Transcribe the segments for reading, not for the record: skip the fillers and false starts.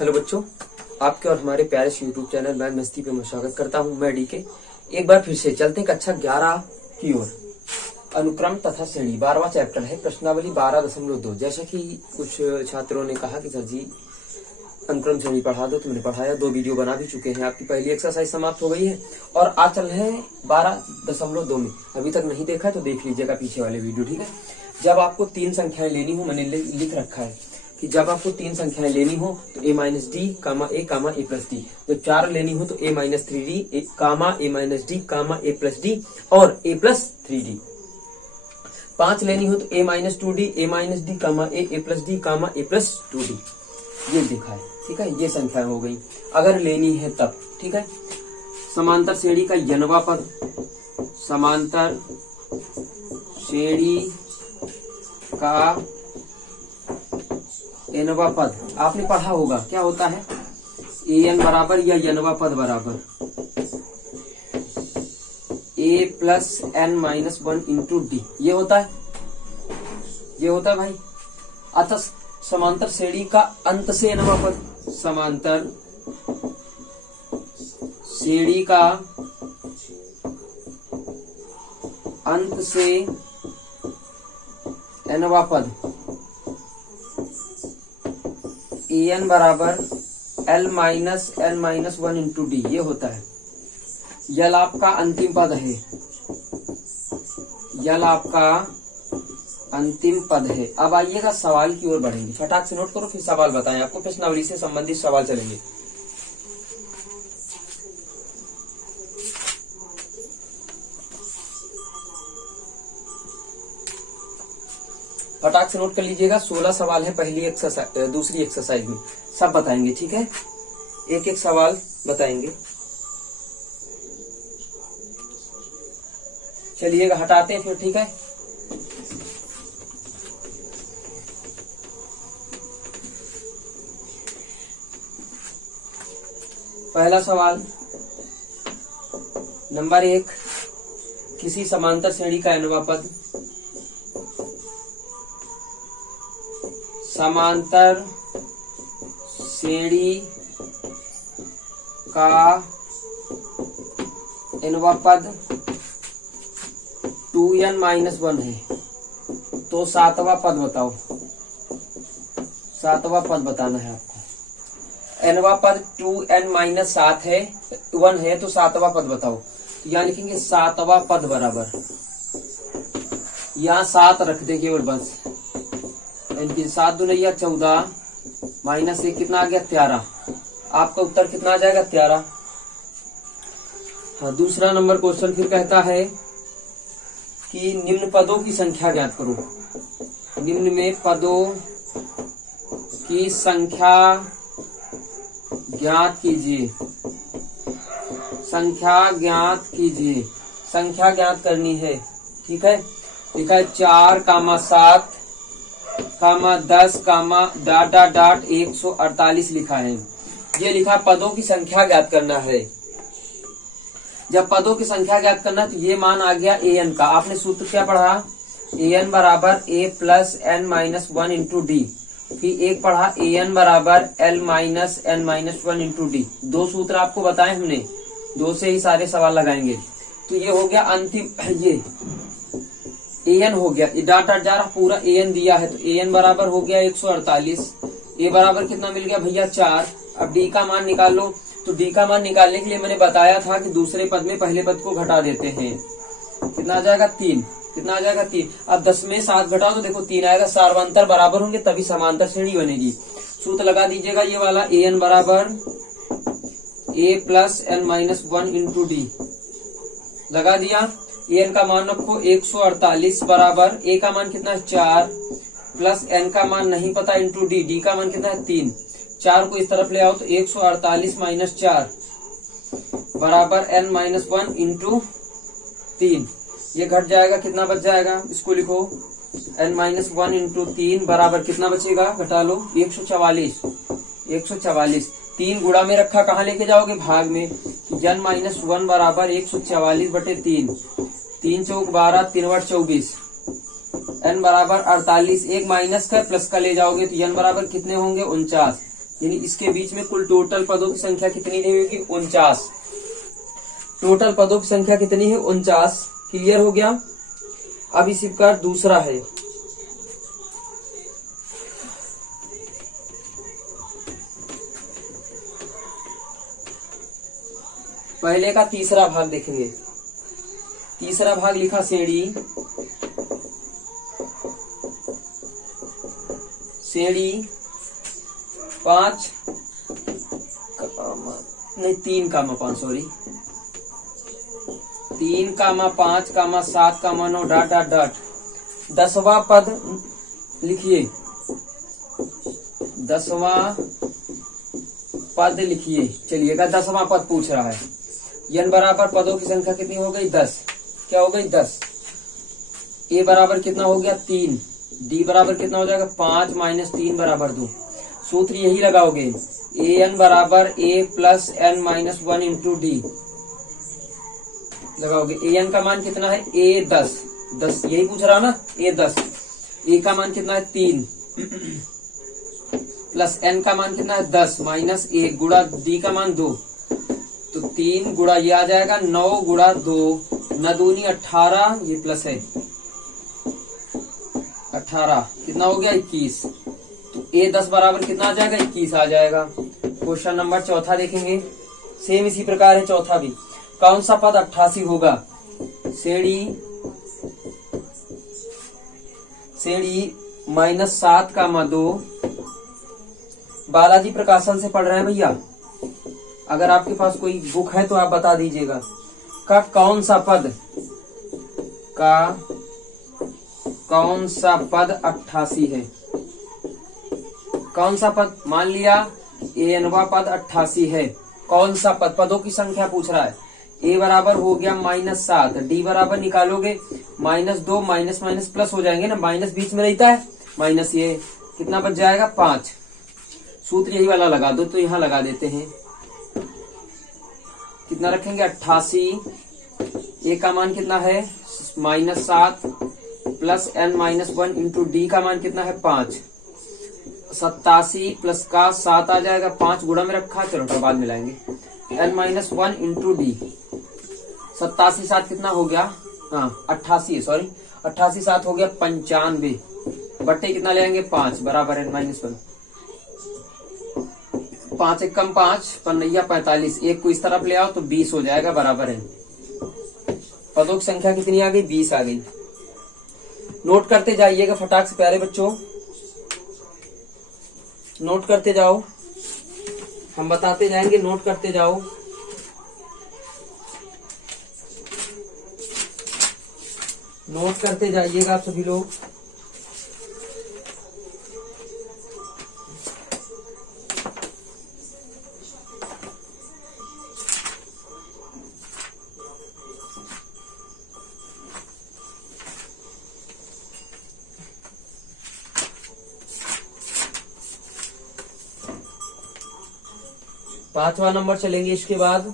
Hello बच्चों, आपके और हमारे प्यारे से यूट्यूब चैनल मैथ मस्ती पे मैं स्वागत करता हूं। मैं डीके। एक बार फिर से चलते हैं कक्षा 11 की ओर। अनुक्रम तथा श्रेणी 12वां चैप्टर है, प्रश्नावली 12.2। जैसा कि कुछ छात्रों ने कहा कि सर जी अनुक्रम श्रेणी पढ़ा दो, तुमने पढ़ाया, 2 वीडियो बना भी चुके हैं, आपकी पहली एक्सरसाइज समाप्त हो गई है और आज चल रहे हैं 12.2 में। अभी तक नहीं देखा तो देख लीजिएगा पीछे वाले वीडियो, ठीक है। जब आपको 3 संख्याएं लेनी हो, मैंने लिख रखा है कि जब आपको 3 संख्याएं लेनी हो तो a minus d comma a plus d. जब 4 लेनी हो तो a minus 3d comma a minus d comma a plus d और a प्लस 3d। 5 लेनी हो तो a minus 2d a minus d comma a plus d comma a plus 2d। ये लिखा है, ठीक है। ये संख्याएं हो गई अगर लेनी है तब, ठीक है। समांतर श्रेणी का यनवा पद, समांतर श्रेणी का एनवा पद आपने पढ़ा होगा, क्या होता है एन बराबर या यनवा पद बराबर A plus N minus 1 into D. ये होता है, ये होता है भाई। अतः समांतर श्रेणी का अंत से एनवा पद, समांतर श्रेणी का अंत से एनवा पद एन बराबर l minus n minus 1 into D. ये होता है। यल आपका अंतिम पद है, यल आपका अंतिम पद है। अब आइएगा सवाल की ओर बढ़ेंगे, फटाक से नोट करो फिर सवाल बताएं। आपको प्रश्नावली से संबंधित सवाल चलेंगे। फटाक से नोट कर लीजिएगा। 16 सवाल है पहली एक्सरसाइज, दूसरी एक्सरसाइज में सब बताएंगे, ठीक है। एक एक सवाल बताएंगे। चलिएगा हटाते हैं फिर, ठीक है। पहला सवाल नंबर 1, किसी समांतर श्रेणी का एनवा पद, समांतर श्रेणी का एनवा पद 2n माइनस 1 है तो 7वां पद बताओ। 7वां पद बताना है आपको। एनवा पद 2n माइनस 7 है, 1 है तो 7वां पद बताओ। तो यहाँ लिखेंगे 7वां पद बराबर, यहाँ 7 रख दे केवल बस। इनकी 7 दुनिया 14 माइनस 1 कितना आ गया 13। आपका उत्तर कितना आ जाएगा 13। हाँ, दूसरा नंबर क्वेश्चन फिर कहता है कि निम्न पदों की संख्या ज्ञात करो। निम्न में पदों की संख्या ज्ञात कीजिए, संख्या ज्ञात कीजिए। संख्या ज्ञात करनी है, ठीक है। लिखा है 4, 7, 10, डाट डाट डाट 148 लिखा है। ये लिखा पदों की संख्या ज्ञात करना है। जब पदों की संख्या ज्ञात करना है तो ये मान आ गया an का। आपने सूत्र क्या पढ़ा, an बराबर a plus N minus 1 into d. फिर एक पढ़ा an बराबर l minus n minus 1 into d. 2 सूत्र आपको बताए हमने, 2 से ही सारे सवाल लगाएंगे। तो ये हो गया अंतिम, ये an हो गया, डाट डाट जा रहा, पूरा an दिया है तो an बराबर हो गया 148। a बराबर कितना मिल गया भैया 4। अब d का मान निकाल लो। तो d का मान निकालने के लिए मैंने बताया था कि दूसरे पद में पहले पद को घटा देते हैं। कितना आ जाएगा 3। कितना आ जाएगा 3। अब 10 में 7 घटाओ तो देखो 3 आएगा। सार्वंतर बराबर होंगे तभी समांतर श्रेणी बनेगी। सूत्र लगा दीजिएगा ये वाला, an बराबर a plus N minus 1 into d. लगा दिया। एन का मान रखो 148 बराबर a का मान कितना है 4 प्लस n का मान नहीं पता इंटू डी। डी का मान कितना है 3। 4 को इस तरफ ले आओ तो 148 माइनस 4 बराबर n माइनस 1 इंटू 3। ये घट जाएगा, कितना बच जाएगा, इसको लिखो n माइनस 1 इंटू 3 बराबर कितना बचेगा, घटा लो 144। 144 3 गुणा में रखा, कहाँ लेके जाओगे भाग में। n माइनस 1 बराबर 144 बटे 3। 3 चौक 12, 3 वट 24, n बराबर 48। एक माइनस का प्लस का ले जाओगे तो n बराबर कितने होंगे 49। यानी इसके बीच में कुल टोटल पदों की संख्या कितनी नहीं होगी? 49। टोटल पदों की संख्या कितनी है? 49। क्लियर हो गया। अब इसी प्रकार दूसरा है, पहले का तीसरा भाग देखेंगे। तीसरा भाग लिखा श्रेणी 5 नहीं 3,5 सॉरी 3,5,7,9 डॉट डॉट डॉट 10वां पद लिखिए। 10वां पद लिखिए। चलिएगा 10वां पद पूछ रहा है। n बराबर पदों की संख्या कितनी हो गई? 10। क्या हो गई? 10। a बराबर कितना हो गया? 3। d बराबर कितना हो जाएगा? 5 - 3 बराबर 2। सूत्र यही लगाओगे, an बराबर a plus n - 1 into D लगाओगे। an का मान कितना है? a 10 यही पूछ रहा ना, a 10। a का मान कितना है? 3 प्लस n का मान कितना है? 10 माइनस 1 गुणा d का मान 2, तो 3 गुणा ये आ जाएगा 9 गुणा 2 9 दूनी 18, ये प्लस है 18 कितना हो गया? 21। तो a 10 बराबर कितना आ जाएगा? 21 आ जाएगा। क्वेश्चन नंबर चौथा देखेंगे। सेम इसी प्रकार है चौथा भी। कौन सा पद 88 होगा? श्रेणी -7,2। बालाजी प्रकाशन से पढ़ रहे हैं भैया। अगर आपके पास कोई बुक है तो आप बता दीजिएगा। का कौन सा पद 88 है? कौन सा पद? मान लिया एनवा पद 88 है। कौन सा पद? पदों की संख्या पूछ रहा है। a बराबर हो गया -7, d बराबर निकालोगे -2 माइनस माइनस प्लस हो जाएंगे ना, माइनस बीच में रहता है, माइनस ये कितना बच जाएगा? 5। सूत्र यही वाला लगा दो, तो यहाँ लगा देते हैं। कितना रखेंगे? 88। a का मान कितना है? -7 प्लस n - 1 इंटू डी का मान कितना है? 5। 87 प्लस का 7 आ जाएगा, 5 गुणा में रखा, चलो तो बाद मिलाएंगे। n - 1 इंटू डी 87 7 कितना हो गया? हाँ 88 सॉरी 88 7 हो गया 95 बट्टे कितना ले आएंगे? 5 बराबर n - 1। 5 एक कम 5 5 45, एक को इस तरफ ले आओ तो 20 हो जाएगा बराबर n। पदों की संख्या कितनी आ गई? 20 आ गई। नोट करते जाइएगा फटाक से प्यारे बच्चों, नोट करते जाओ, हम बताते जाएंगे, नोट करते जाओ। नोट करते जाइएगा आप सभी लोग। पांचवा नंबर चलेंगे इसके बाद।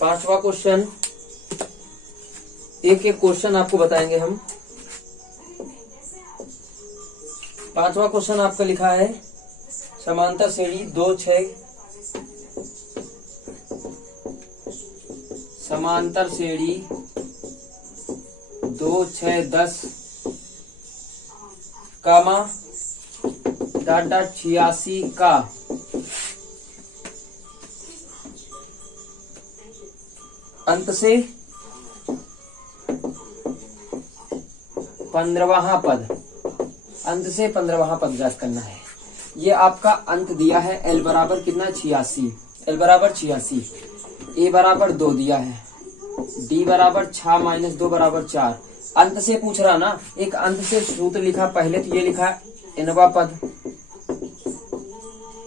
पांचवा क्वेश्चन, एक एक क्वेश्चन आपको बताएंगे हम। पांचवा क्वेश्चन आपका लिखा है समांतर श्रेणी 2 6 समांतर श्रेणी 2 6 10 कामा डाटा 86 का अंत से 15वां पद, अंत से 15वां पद ज्ञात करना है। ये आपका अंत दिया है l बराबर कितना? 86, l बराबर 86, a बराबर 2 दिया है, d बराबर 6 - 2 बराबर 4। अंत से पूछ रहा ना, एक अंत से सूत्र लिखा, पहले तो ये लिखा nवा पद,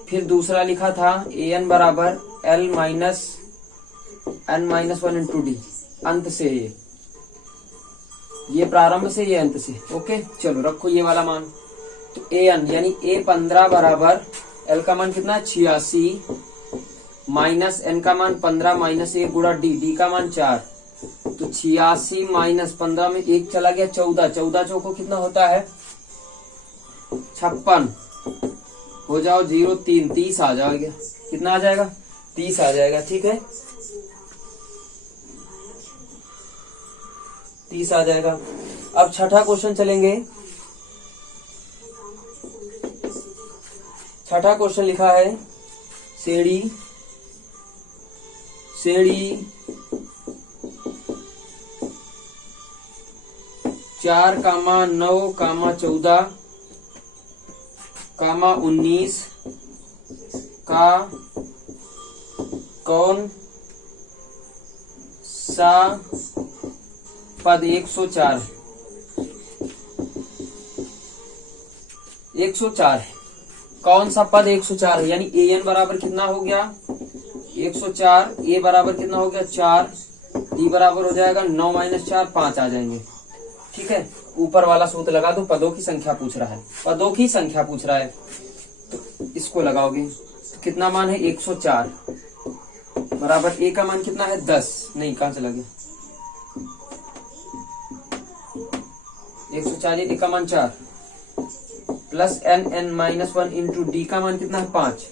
फिर दूसरा लिखा था an बराबर L minus n minus 1 into D, अंत से ये प्रारंभ से ये अंत से। ओके चलो रखो ये वाला मान। तो an यानी A15 बराबर L का मान कितना है 86 माइनस n का मान 15 माइनस 1 गुणा डी का मान 4। तो 86 माइनस 15 में 1 चला गया 14, 14 चौको कितना होता है 56, हो जाओ 0 3 30 आ जाएगा। कितना आ जाएगा 30 आ जाएगा। ठीक है 30 आ जाएगा। अब छठा क्वेश्चन चलेंगे। छठा क्वेश्चन लिखा है सेड़ी 4, 9, 14, 19 का कौन सा पद 104 है। 104 है, कौन सा पद 104 है, यानी an बराबर कितना हो गया 104, a बराबर कितना हो गया 4, d बराबर हो जाएगा 9 माइनस 4 5 आ जाएंगे। ठीक है ऊपर वाला सूत्र लगा दो, पदों की संख्या पूछ रहा है, पदों की संख्या पूछ रहा है तो इसको लगाओगे तो कितना मान है 104 बराबर a का मान कितना है 10, नहीं कहां चला गया 104 a का मान 4 plus n minus 1 into D का मान कितना है 5।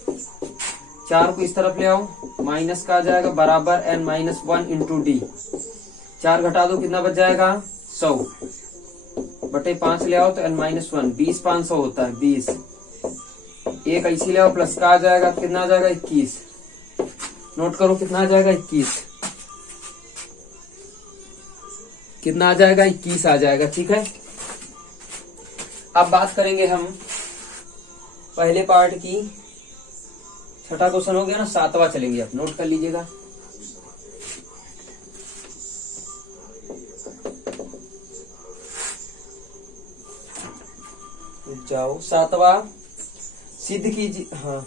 4 को इस तरफ ले आओ माइनस का आ जाएगा बराबर n माइनस 1 इंटू डी। 4 घटा दो कितना बच जाएगा 100 बटे 5 ले आओ तो n माइनस 1 20 500 होता है 20। एक ऐसी ले आओ प्लस का आ जाएगा कितना आ जाएगा 21। नोट करो कितना आ जाएगा 21, कितना आ जाएगा 21 आ जाएगा। ठीक है अब बात करेंगे हम पहले पार्ट की। छठा क्वेश्चन हो गया ना, सातवां चलेंगे। आप नोट कर लीजिएगा। जाओ सातवां सिद्ध कीजिए। हाँ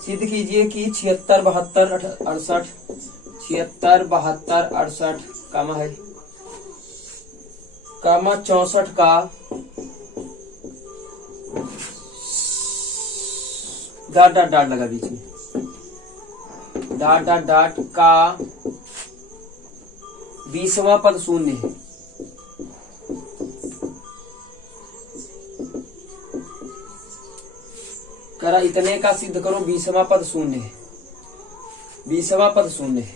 सिद्ध कीजिए कि 76 72 68 76 72 68 कामा है कामा 64 का डाट डाट डाट लगा बीच में, डाट डाट डाट का 20वां पद शून्य है। करा इतने का सिद्ध करो 20वां पद शून्य है, 20वां पद शून्य है,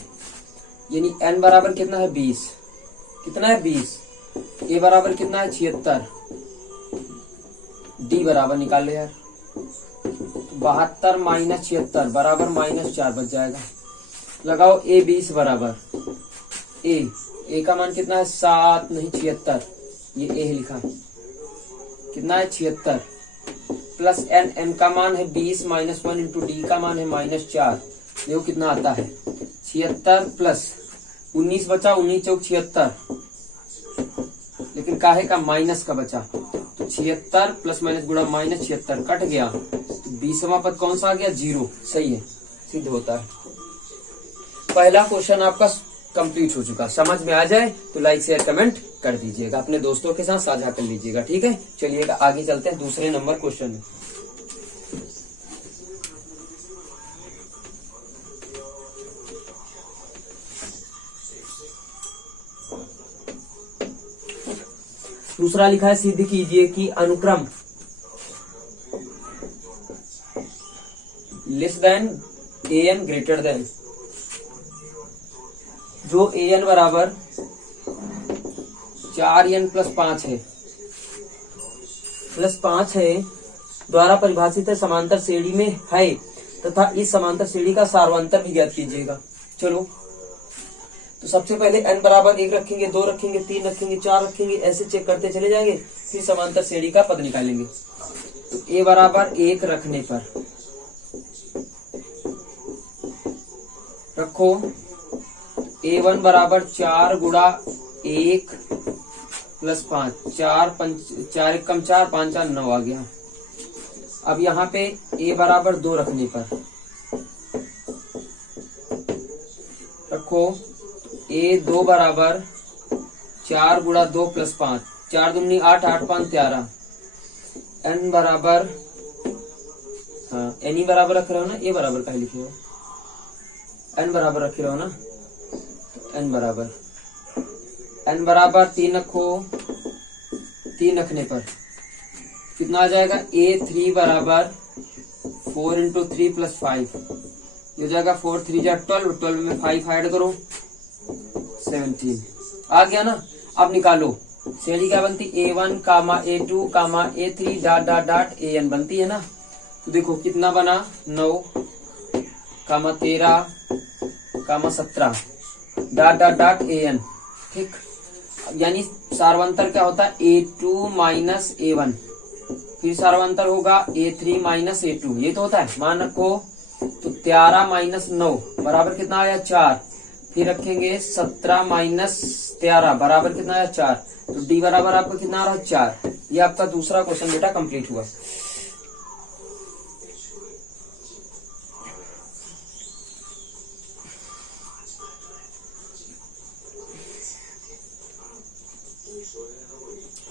यानी n बराबर कितना है 20, कितना है 20, a बराबर कितना है 76, d बराबर निकाल ले यार 72 माइनस 76 बराबर -4 बच जाएगा। लगाओ a 20 बराबर a का मान कितना है 7 नहीं 76, ये a लिखा है कितना है 76 प्लस n का मान है 20 माइनस 1 इंटू डी का मान है -4। देखो कितना आता है 76 प्लस 19 बचा, 19 चौक 76, लेकिन काहे का माइनस का बचा तो 76 प्लस माइनस गुणा -76 कट गया। 20वां पद कौन सा आ गया 0, सही है सिद्ध होता है। पहला क्वेश्चन आपका कंप्लीट हो चुका। समझ में आ जाए तो लाइक शेयर कमेंट कर दीजिएगा, अपने दोस्तों के साथ साझा कर लीजिएगा। ठीक है चलिएगा आगे चलते हैं दूसरे नंबर क्वेश्चन में। दूसरा लिखा है सिद्ध कीजिए कि अनुक्रम less than an greater than, जो an बराबर 4n प्लस 5 है द्वारा परिभाषित है, समांतर श्रेणी में है तथा इस समांतर श्रेणी का सार्वंतर भी ज्ञात कीजिएगा। चलो तो सबसे पहले n बराबर 1 रखेंगे, 2 रखेंगे, 3 रखेंगे, 4 रखेंगे, ऐसे चेक करते चले जाएंगे, फिर समांतर श्रेणी का पद निकालेंगे। तो a बराबर 1 रखने पर रखो a1 बराबर 4 गुणा 1 प्लस 5, 4 1 कम 4 5 4 9 आ गया। अब यहाँ पे a बराबर 2 रखने पर रखो a 2 बराबर 4 गुणा 2 प्लस 5, 4 दूनी 8, 8 5 13, n बराबर, हाँ n ही बराबर रख रहे हो ना, a बराबर का लिखे हो, n बराबर रखे रहो ना, n बराबर 3 रखो, 3 रखने पर कितना आ जाएगा, a3 बराबर 4 इंटू 3 प्लस 5, ये हो जाएगा 4 3 जा 12, 12 में 5 ऐड करो 17, आ गया ना। अब निकालो श्रेणी क्या बनती, a1 comma a2 comma a3 dot dot dot an बनती है ना। तो देखो कितना बना, 9 comma 13 comma 17 dot dot dot an, ठीक। यानी सार्वंतर क्या होता है, a2 माइनस a1, फिर सार्वंतर होगा a3 माइनस a2, ये तो होता है, मान रखो। तो 13 माइनस 9 बराबर कितना आया, 4, फिर रखेंगे 17 माइनस 13 बराबर कितना आया, 4, तो डी बराबर आपका कितना आ रहा है, 4। ये आपका दूसरा क्वेश्चन बेटा कंप्लीट हुआ।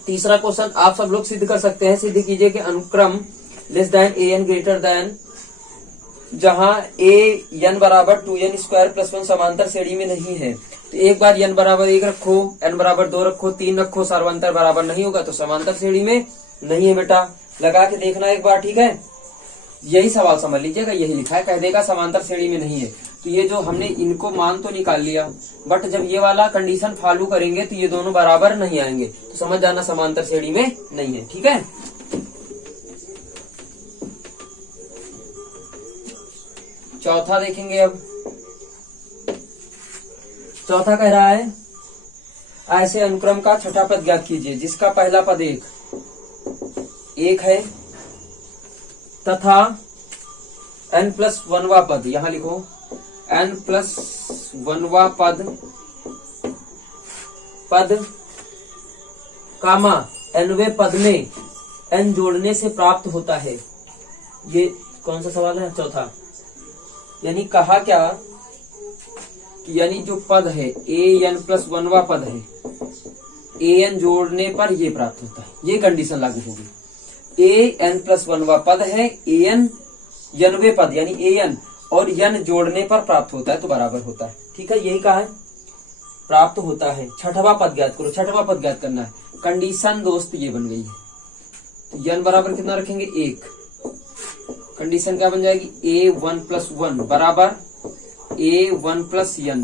तीसरा क्वेश्चन आप सब लोग सिद्ध कर सकते हैं। सिद्ध कीजिए कि अनुक्रम less than an greater than, जहां a n बराबर 2n स्क्वायर प्लस 1 समांतर श्रेणी में नहीं है। तो एक बार n बराबर 1 रखो, n बराबर 2 रखो, 3 रखो, सार्वंतर बराबर नहीं होगा तो समांतर श्रेणी में नहीं है बेटा। लगा के देखना एक बार, ठीक है। यही सवाल समझ लीजिएगा, यही लिखा है, कह देगा समांतर श्रेणी में नहीं है। तो ये जो हमने इनको मान तो निकाल लिया, बट जब ये वाला कंडीशन फॉलो करेंगे तो ये दोनों बराबर नहीं आएंगे, तो समझ जाना समांतर श्रेणी में नहीं है, ठीक है। चौथा देखेंगे अब। चौथा कह रहा है ऐसे अनुक्रम का छठा पद ज्ञात कीजिए जिसका पहला पद एक है तथा n प्लस 1वां पद, यहां लिखो n प्लस 1वां पद कामा nवें पद में n जोड़ने से प्राप्त होता है। ये कौन सा सवाल है, चौथा। यानी कहा क्या कि यानी जो पद है an प्लस 1वां पद है, an जोड़ने पर ये प्राप्त होता है, ये कंडीशन लागू होगी। an प्लस 1वां पद है, an nवें पद यानी an और n जोड़ने पर प्राप्त होता है तो बराबर होता है, ठीक है। यही कहा है, प्राप्त होता है। छठवां पद ज्ञात करो, छठवां पद ज्ञात करना है। कंडीशन दोस्त ये बन गई है, तो n बराबर कितना रखेंगे, 1। कंडीशन क्या बन जाएगी, a1 प्लस 1 बराबर a1 प्लस n,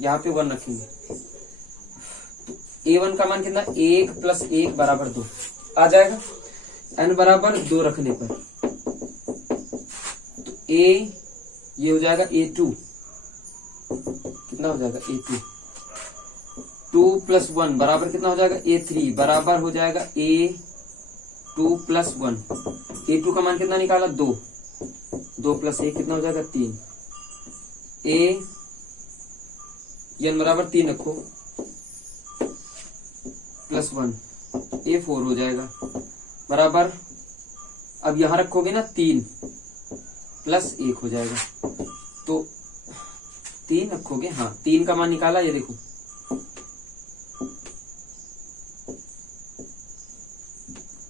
यहाँ पे 1 रखेंगे। तो a1 का मान कितना, 1 प्लस 1 बराबर 2 आ जाएगा। n बराबर 2 रखने पर तो ये हो जाएगा a2, कितना हो जाएगा a2, 2 प्लस 1 बराबर कितना हो जाएगा, a3 बराबर हो जाएगा a2 प्लस 1। a2 का मान कितना निकाला, 2, 2 प्लस 1 कितना हो जाएगा, 3। n बराबर 3 रखो प्लस 1, a4 हो जाएगा बराबर, अब यहां रखोगे ना 3 प्लस 1 हो जाएगा, तो 3 रखोगे, हाँ 3 का मान निकाला, ये देखो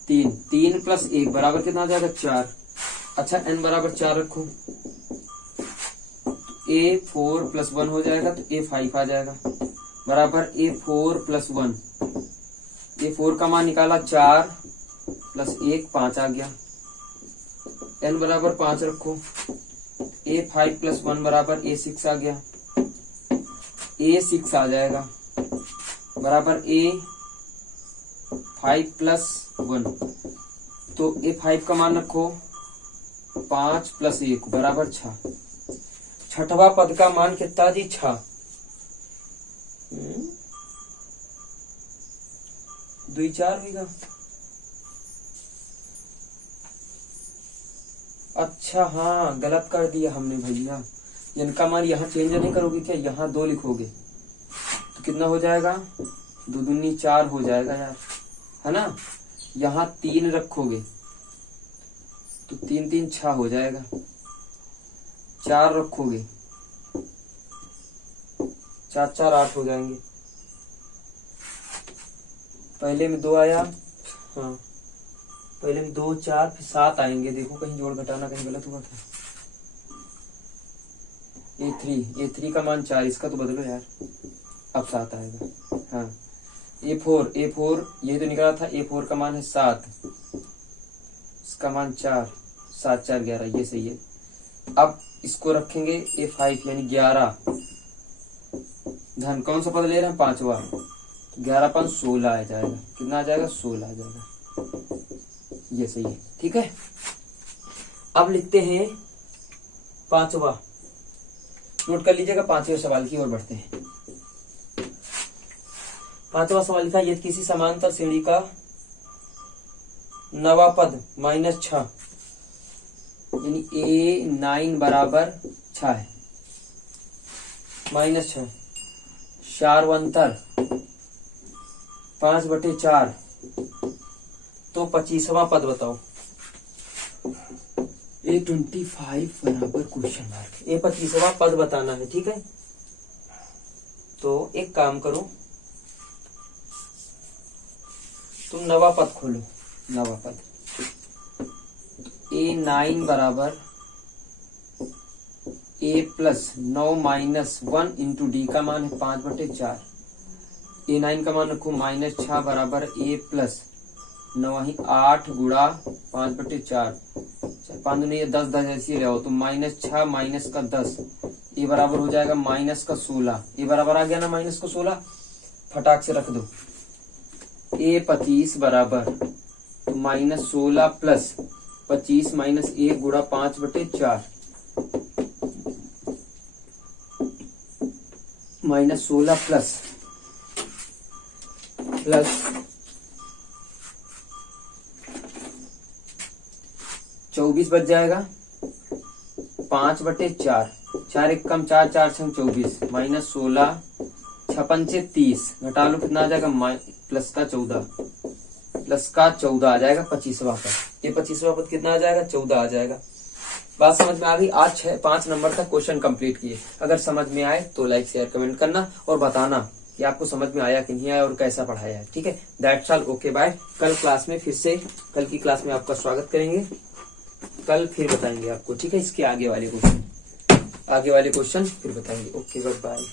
3 प्लस 1 बराबर कितना हो जाएगा, 4। अच्छा n बराबर 4 रखो, a4 प्लस 1 हो जाएगा तो a5 आ जाएगा बराबर a4 प्लस 1, a4 का मान निकाला 4 प्लस 1 5 आ गया। n बराबर 5 रखो, a5 प्लस 1 बराबर a6 आ गया, a6 आ जाएगा बराबर a5 प्लस 1, तो a5 का मान रखो 5 प्लस 1 बराबर 6। छठवां पद का मान कितना जी, 6। 2 4 होगा। अच्छा हाँ, गलत कर दिया हमने भैया, इनका मान यहाँ चेंज नहीं करोगे क्या, यहाँ 2 लिखोगे तो कितना हो जाएगा, 2 दूनी 4 हो जाएगा यार, है ना। यहाँ 3 रखोगे तो 3 3 6 हो जाएगा, 4 रखोगे 4 4 8 हो जाएंगे। पहले में 2 आया, हाँ पहले में 2 4 फिर 7 आएंगे। देखो कहीं जोड़ घटाना कहीं गलत हुआ क्या। A3 का मान 4, इसका तो बदलो यार, अब 7 आएगा। हाँ A4 ये तो निकला था, A4 का मान है 7, इसका मान 4, 7 4 11, ये सही है। अब इसको रखेंगे A5 यानी 11 धन कौन सा पद ले रहे हैं, 5वां, 11 5 16 आ जाएगा। कितना आ जाएगा, 16 आ जाएगा, ये सही है। ठीक है, अब लिखते हैं 5वां, नोट कर लीजिएगा। 5वें सवाल की ओर बढ़ते हैं। 5वां सवाल लिखा, यदि किसी समांतर श्रेणी का 9वां पद -6 यानी A9 बराबर 6 है, -6 शार्वंतर 5/4, तो 25वां पद बताओ। A25 बराबर क्वेश्चन मार्क, ये 25वां पद बताना है। ठीक है, तो एक काम करो, तुम 9वां पद खोलो। 9वां पद A9 बराबर A plus 9 minus 1 into D का मान है 5/4। A9 का मान रखो -6 बराबर A प्लस 9 ही 8 गुणा 5/4, 5 नहीं 10 10 ऐसी रहो तो -6 माइनस का 10, ये बराबर हो जाएगा माइनस का 16। ये बराबर आ गया ना माइनस का 16, फटाक से रख दो। A25 बराबर -16 प्लस 25 माइनस 1 गुणा 5/4 -16 प्लस 24 बच जाएगा, 5/4, 4 1 कम 4 4 6 24 -16 56 30, घटा लो कितना आ जाएगा, प्लस का 14 आ जाएगा 25वां पद। ये 25वां पद कितना आ जाएगा, 14 आ जाएगा। बात समझ में आ गई। आज 5 नंबर तक क्वेश्चन कंप्लीट किए। अगर समझ में आए तो लाइक शेयर कमेंट करना और बताना कि आपको समझ में आया कि नहीं आया और कैसा पढ़ाया है। ठीक है, दैट्स ऑल, ओके बाय। कल क्लास में फिर से, कल की क्लास में आपका स्वागत करेंगे। कल फिर बताएंगे आपको, ठीक है, इसके आगे वाले क्वेश्चन फिर बताएंगे। Okay bye bye.